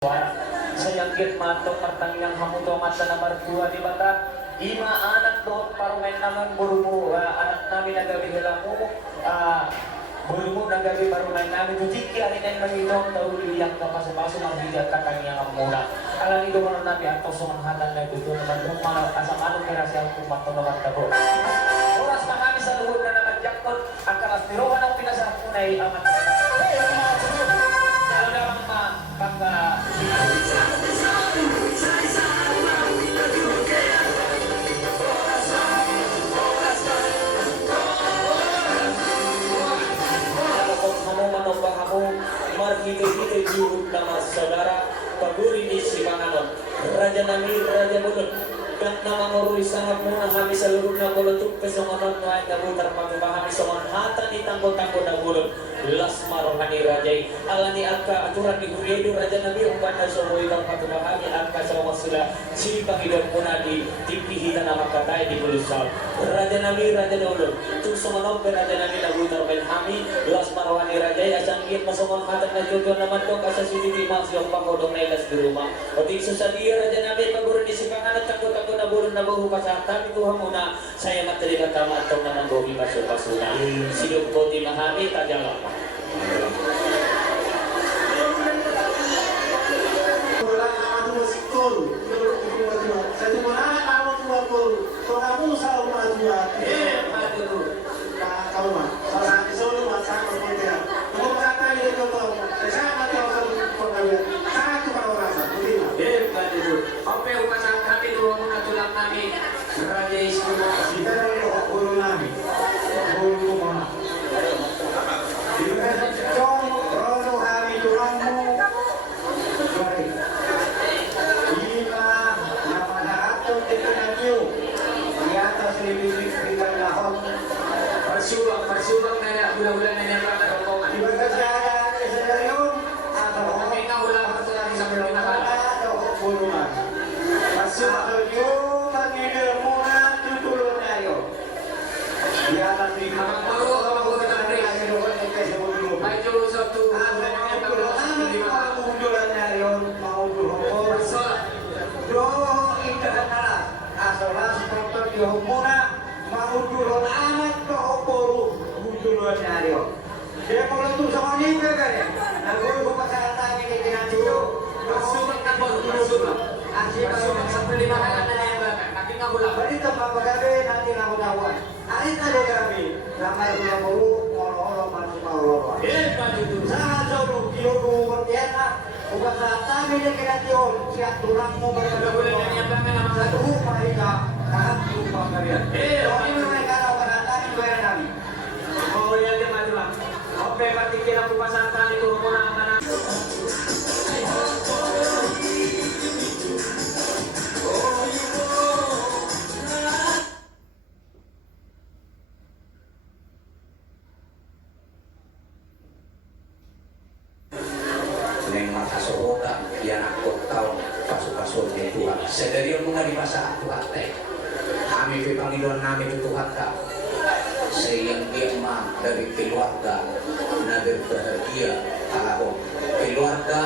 Sayangkit mato pertanyang hamuto mata nomor 2 di bata ima anak doon parumen naman burumu anak namin nagabi hilamu burumu nagabi parumen namin tujiki alin ay mahitong tauli yang kapasupaso manghijat kakang yang muna alam itu manon nabi atau sumanghatan na ito naman kung mana asam anong kirasya kung mato naman tabo oras na kami sa luhod na naman jakton ang karastirohan ang pinasapunay amat marhite-hite jurut nama saudara paguri di Simanganon Raja Namir Raja Bunut dan nama ngorui sangat muna kami seluruh nama letuk pesongonon naik kabutar pagbahan songon hata di tanggo-tanggo nabulun las marohani rajai alani angka aturan di huriedu Raja Nabi umpana soroi kang pagbahan angka sama sila si pangidon muna di tipi hita nama katai di bulusal Raja Nabi Raja Dolo tu songonon Raja Nabi nabutar ben hami las marohani rajai asang giat masongon hata na jojo naman kong asa siti mas yung pakodong nailas di rumah otik susadia Raja Nabi pagurun di Simanganon tanggo-tanggo naburun na bahu pasartan itu hamuna saya materi pertama atau naman bogi pasuna silup ko di mahami tajala Persulang nenek bulan-bulan nenek berapa rombongan. Kami tahu lah persoalan sampai di mana. Dia kalau tu sama ni ke kan? Nak guru buka kesehatan ini dengan itu. Masuk kan masuk. Asyik masuk sampai di mana ada yang kaki nak bola. Beri tempat bergabe nanti nak bola. Hari tadi kami ramai guru moro-moro masuk moro. Baju tu. Sangat jauh kilo bertiada. Buka kesehatan ini dengan itu. Siap turang mau bergabe yang bangga nama satu mereka. Tahan lupa kalian. Ini mereka tahu kesehatan itu yang kami. Oh ya dia maju lah. Oke, patikin aku pasangkan itu muna mana. Neng makasota yang aku tahu pasuk-pasuk di Tuhan. Sedari muna di masa Tuhan teh. Kami panggilan nami itu Tuhan tak. Sayang mah dari keluarga na berbahagia kalau keluarga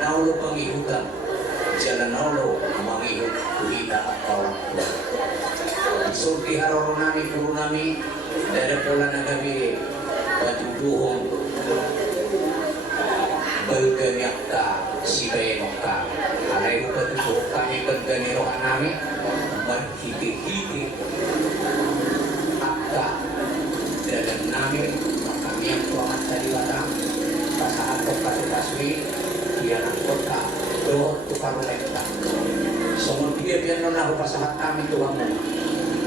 naulo pangihutan jalan naulo mangihut kita atau surti haroro nami guru nami dari pola nagabi batu duhong berganyakta si bayenoka alai batu kami berganiro nami berhiti-hiti dan namin kami yang tuamat tadi batang pasahan paswi dia nak kota do tukaruleta semua dia nona pasahan kami tuang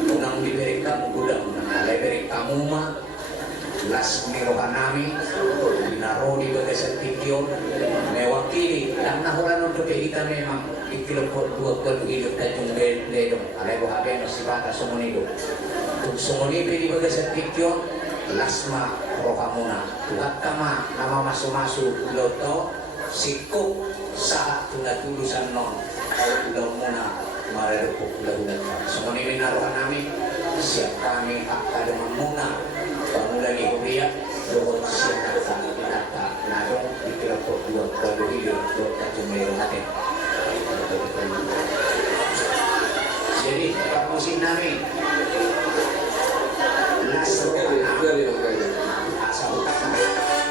unang diberi kamu gudang alai beri kamu mah las mirohan nami dinaro di bagasan tikyon mewakili dan nahulan untuk kita memang ikilopot dua kali hidup kajung ledong alai bohabian nasibata semua hidup sumonipi di bagasan tikyon lasma rohamuna tuhat kama nama masu-masu loto sikuk saat tunda tulusan non udah muna maredepuk udah semuanya naruhan nami siap kami ada muna bangun lagi kuliah doon siya binata na yung ikilapot doon pag-uwilo doon na tumero natin. Jadi tapusin namin laso sa utak na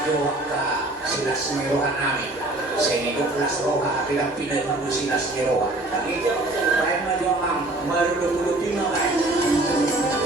gawak ka silas merohan namin sa inigok las roha at ilang pinagbubo silas merohan tapi tayo madyo ang marulog-ulogin na kayo.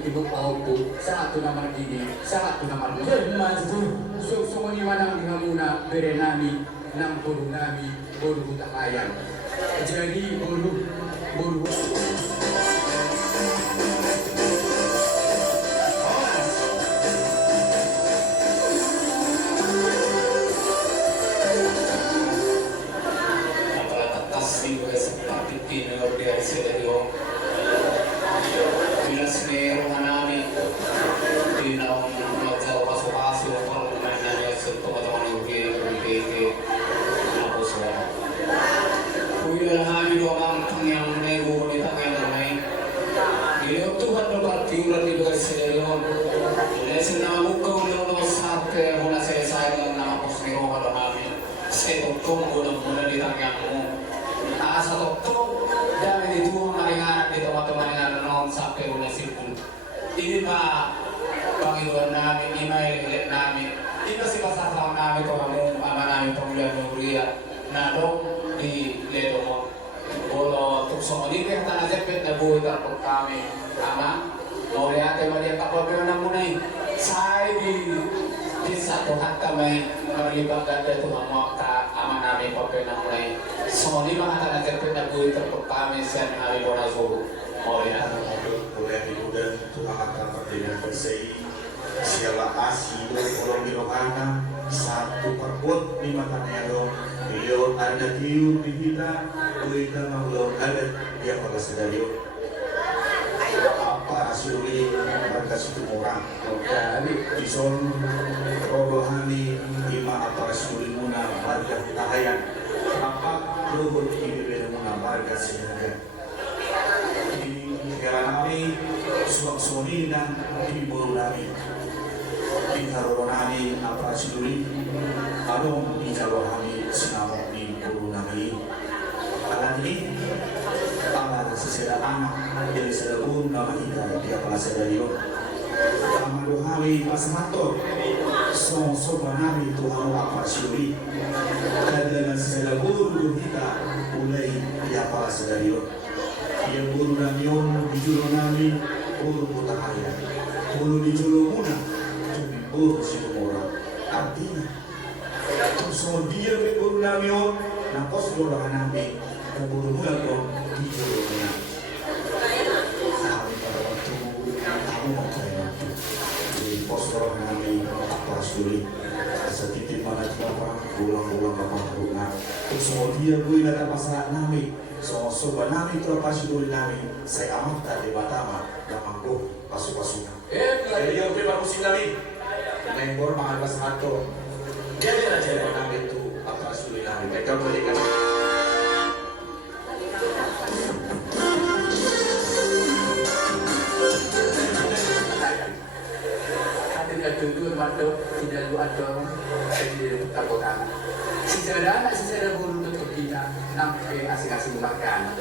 Tibok paupo sa ato naman gini, sa ato naman so sumaniwan ang muna bere nami ng buru nami buru takayan jadi buru ini pa Panginoon namin, inailit namin. Ito si pasasama namin kung ang ama namin Panginoon Nuria na doon di ledo mo. Bolo tukso mo di kaya tanajapit na buhay tarpot kami. Ama, Nuria ate Maria kapapiro na muna say di sa tuhat kami maribang ganda Tuhan mo ka ama namin papiro na muna so di mga tanajapit na buhay tarpot kami siya ng hari ko na suho. Nuria. Mulai dimudah Tuhan akan dengan bersih siapa asih dari kolom birohana satu perput di mata nero beliau ada tiup di kita kita belum ada dia pada sedario apa asli mereka situ orang dari ison robohani lima apa asli muna warga tahayan apa robot ini muna warga sedario kaya kami suwak-suwani dan ibiburo namin. Pinaroro namin ang prasiduli. Anong ijalo kami sinamok ni ibiburo namin. Alam ini, ang sasira anak dari sadabun na makita dia pala sa daliyo. Ang kami pasamato. Soba namin Tuhan ang prasiduli. Kada sa sadabun kita ulay dia pala sa daliyo. Yang buru namin dijulo namin buru putahaya buru dijulo muna tumi buru si tumora artinya so dia may buru namin na posdorohan namin na buru muna ko dijulo muna sabi para waktu ako magkaya di posdorohan namin apa sulit sa titip mana apa ulang-ulang kapag-una so dia buhay na tapasa namin so soba namin ito pasidul namin sa amat na debatama na manggo pasu-pasunan. Jadi yung pipakusin namin, membor mga albas ato, jadi na namin ito ang pasidul namin. hari kemerdekaan. Ada tujuan masuk tidak lu ada di takotan. Sisa bulu untuk kita nampak asing-asing makan.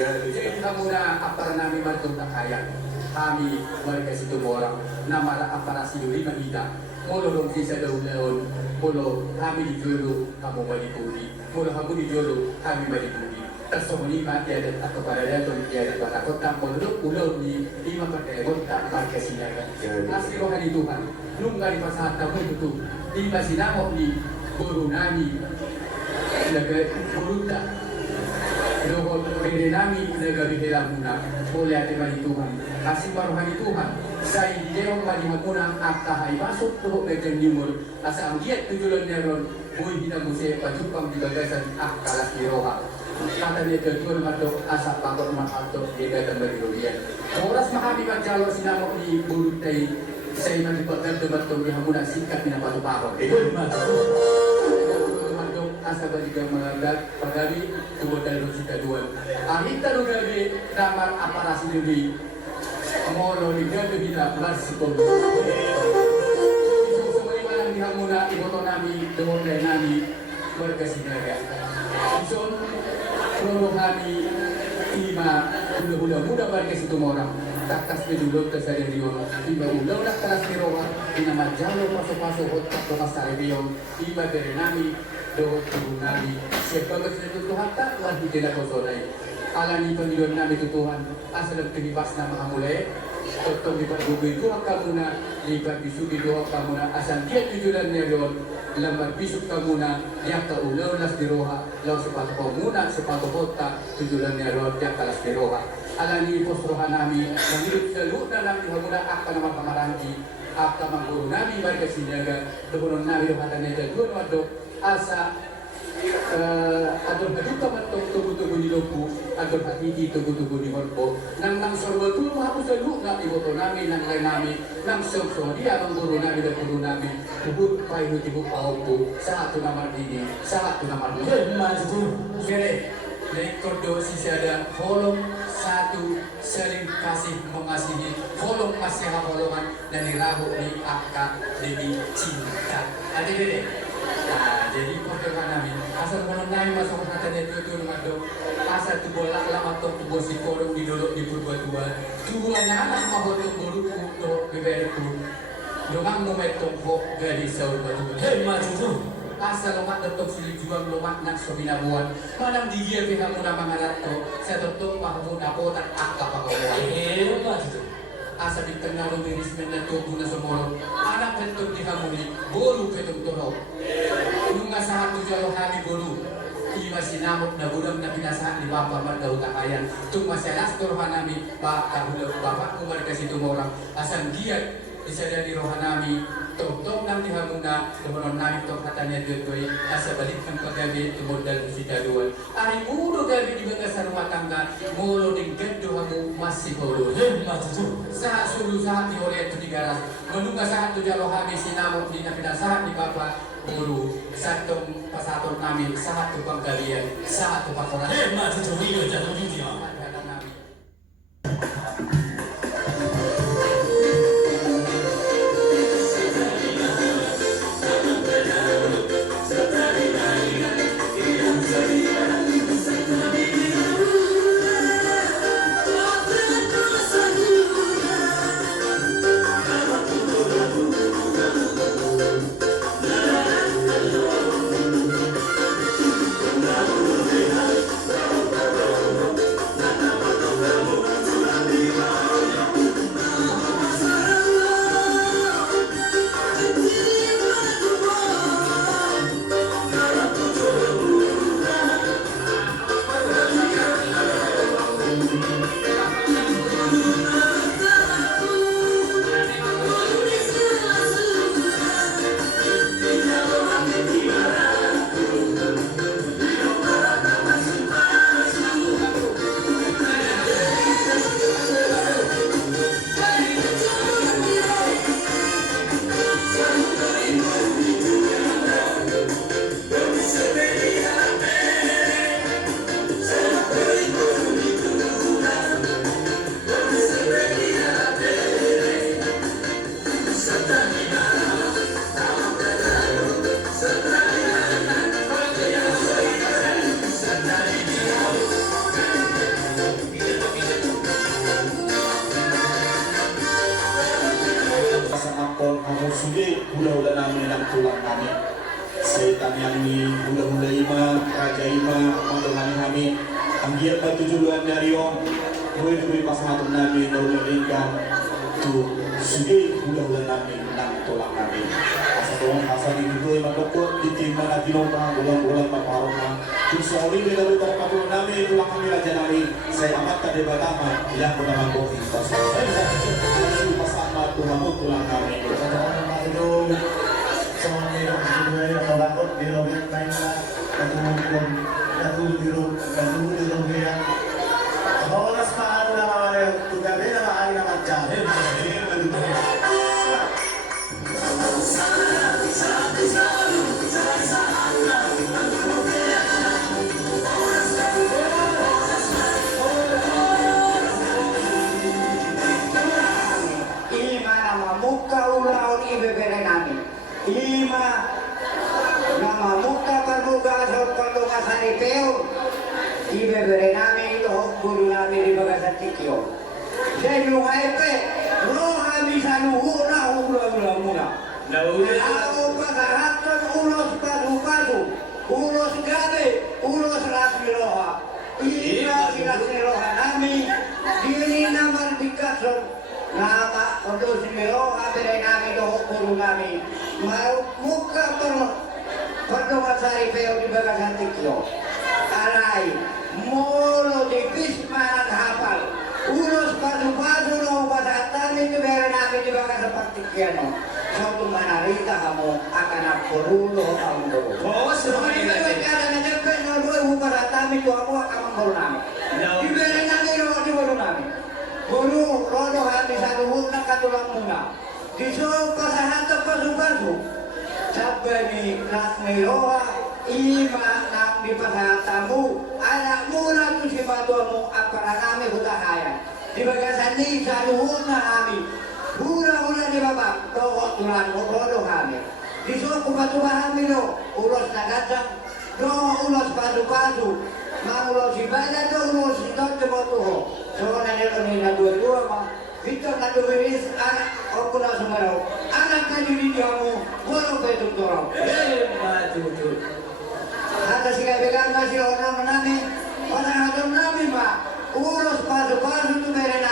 Jadi kamu na apa nami masuk tak kaya. Kami mereka situ orang nama apa nasi dulu kita. Mulu dong sisa daun, mulu kami dijual kamu balik budi, mulu kamu dijual kami balik budi. Tersebut mati ada atau pada datang dia ada pada kota mulu pulau di 5 perkara kota markas siaga. Asli rohani Tuhan, nunggu di pasar tamu itu di Basinamo di Borunani, negara Borunda. Dohol nami negara Bihelamuna, boleh ada bagi Tuhan. Kasih rohani Tuhan. Saya jauh bagi muna akta hai masuk ke bagian timur. Asa amgiat tujuan neron, boy kita musik pajupang di bagasan akta laki roha. Kata dia tujuan masuk asa pakor masuk dia datang dari dunia. Orang mahami macalo sinamo di Burutai. Saya nanti pakai debat di hamuna sikat di napatu pakor. Asa balikan mengandat pagari dua dari kita dua. Ahita rugabi ramar aparasi diri. Molo ni gabi kita bersipol. Semuanya malam di hamuna iboto nami doon dari nami berkesinaga. Ison prolo kami ima hula muda berkes itu orang. Takas pedulog tersadar diyon. Iba ulaw nak kelas kiroha. Inamajalo paso-paso otak pasar diyon. Iba dari nami doon nami. Siapa bersetuju hatta lagi tidak kosonai. Alani pemilihan nami tutuhan asal terlibat nama amule totong lipat gubi dua kamuna lipat bisugi dua kamuna asal dia tujuan neron lambar bisuk kamuna yang keulau las diroha lau sepatu komuna sepatu kota tujuan neron yang kalas diroha alani posroha nami yang hidup selalu dalam kamuna akan nama pamarangi akan mengguru nami warga sinaga debunon nami dohatannya jadul wadok asa adon kaduka matong tugu-tugu di loku adon hatiti tugu-tugu di horpo nang sorbo tu hapus lalu na iboto nami nang lain nami nang so dia mengguru nami dan guru nami tubut payu tibuk aupu satu nama ini satu nama ini maju kere rekordo sisa follow satu saling kasih mengasihi follow masih followan dan dirahu di akad demi cinta adik-adik. Nah, jadi perkara nami asal mengenai masuk katanya tutur mado asal tu bolak lama tu buat si korong di dodok di tua tubuh anak mau tu boruku tu beberku doang momentum kok dari saur batu maju asal lomak tetap silih juang lomak nak sobina buat malam dia pihak muna mangarat tu saya tetap mahmud apa tak akta pakawan maju asa di tengah rumiris menetu guna semua anak bentuk dihamuni bolu ketuk torok nunga sahat tu jalo hari bolu ima sinamut na gudam na pinasahan ni bapa mardaw takayan tung masalas rohanami bapak kumar kasi tumorang asan giat bisa dari rohanami tok nang dihamuna kemudian nami tok katanya dutoi asa balikkan pagabi tumodal sita duan ari mudo gabi di bangsa rumah tangga mulu ding geddo hamu masih bolu saat sulu saat di oleh itu digaras menunggu saat tu jalo hami sinamut di napida saat di bapak bulu satu pasator nami saat tu pangkalian saat tu pakoran maju hiyo jatuh dunia tulang kami. Setan yang di hula-hula ima, raja ima, mandorani kami, ang giat patujuluan dari om, gue pasangan nabi nolingkan tu sugi hula-hula nabi nang tulang kami. Asal itu yang makokot di tim mana tinongkang ulang-ulang paparong tu sorry beda beda paparong nabi tulang kami raja nabi. Saya amat tadi batama yang bernama Govi. Saya bisa pasangan tulang kami. Lima nama muka permuka permuka saripeo ibebere nami itu guru nami di bagasan tikio saya juga epe roha bisa nuhuna ula lau pakahaton ulos padu ulos gabe ulos rasmi roha ima rasmi roha nami dini nama dikasong nama untuk roha bere nami itu guru nami mau muka perdoa saripeo di bagasan tikio alai molo di bismaran hafal ulos padu-padu no pasatan itu bere nami di bagasan tikio suatu manarita kamu akan apurulo kamu dulu semuanya ada nyepen no dua pasatan itu kamu akan mengurus nami di bere nami di bulu nami bulu rodo hati satu hutna katulang muna disuruh pasahan tepasu-pasu sampai di Rasmi Roha ima nang di pasahan tamu anak muna tu si batuamu apara nami hutahaya di bagasan ni saluhun na kami hula-hula di babak tohok tulan rodo kami disuruh kupatuhan kami do ulos na gajang do ulos pasu-pasu mangulos ibadah do ulos itot motuho so nanelo ni na dua-dua mah Victor Naduwiris anak aku nak sumarau anak tadi di kamu bolong betul dorong Maju. atas si kabegang kasih orang menami orang hadam nami pak urus pasu-pasu tu beren